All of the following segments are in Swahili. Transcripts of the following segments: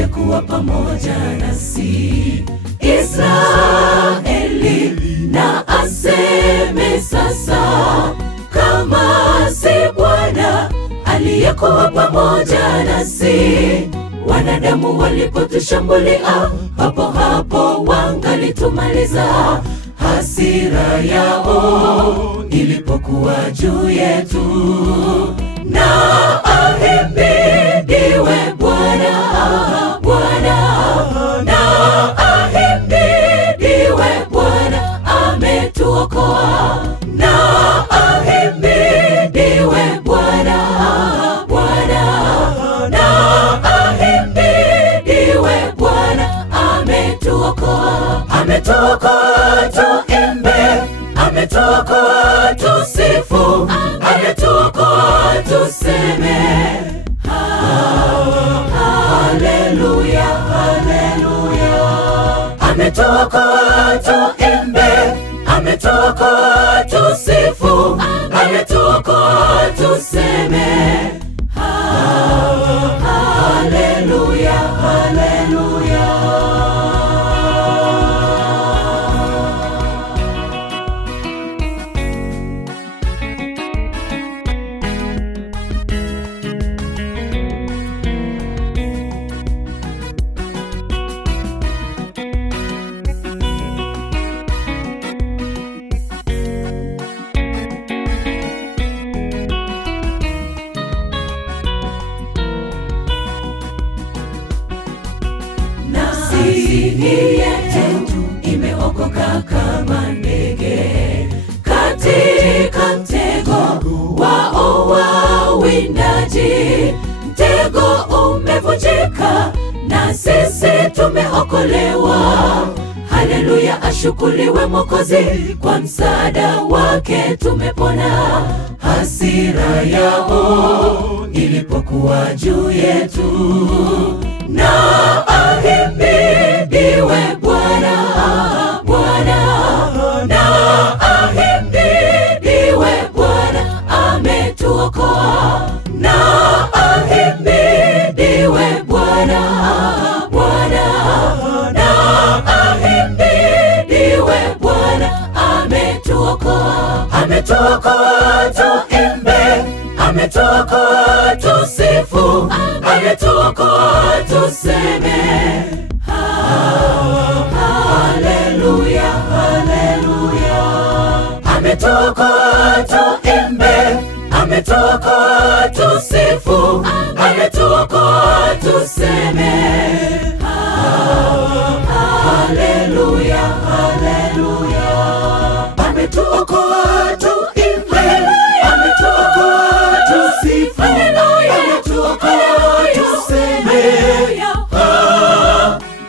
aliyekuwa pamoja nasi. Israeli na aseme sasa, kama si Bwana aliyekuwa pamoja nasi. Wanadamu walipotushambulia, hapo hapo wangalitumaliza. Hasira yao ilipokuwa juu yetu, na ahimidiwe Bwana, Bwana, na ahimidiwe Bwana, ametuokoa. Na ahimidiwe Bwana, Bwana, na ahimidiwe Bwana, ametuokoa. Ametuokoa tuimbe, ametuokoa tusifu, ametuokoa tuseme haleluya, haleluya. Ametuokoa tuimbe, ametuokoa tusifu, ametuokoa tuseme haleluya, haleluya. Nafsi yetu imeokoka kama ndege katika mtego wao wawindaji. Mtego umevunjika na sisi tumeokolewa. Haleluya, ashukuriwe Mwokozi, kwa msaada wake tumepona. Hasira yao ilipokuwa juu yetu, na ahimidiwe Bwana, Bwana, na ahimidiwe Bwana, ametuokoa. Na ahimidiwe Bwana, Bwana, na ahimidiwe Bwana, ametuokoa. Ametuokoa tuimbe, ametuokoa tusifu, ametuokoa tuseme haleluya, haleluya. Ametuokoa tuimbe, ametuokoa tusifu, ametuokoa tuseme haleluya, haleluya. Ametuokoa tuimbe, ametuokoa tusifu, ametuokoa tuseme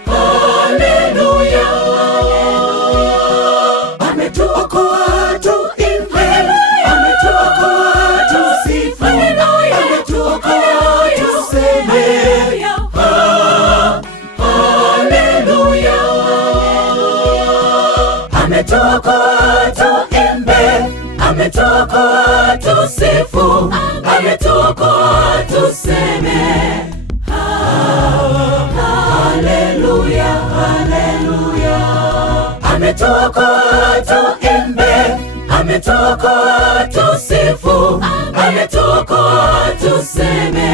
haleluya. Ametuokoa tuimbe, ametuokoa tusifu, ametuokoa tuseme haleluya. Ametuokoa tuimbe, ametuokoa tusifu, ametuokoa tuseme haleluya, haleluya. Ametuokoa tuimbe, ametuokoa tusifu, ametuokoa tuseme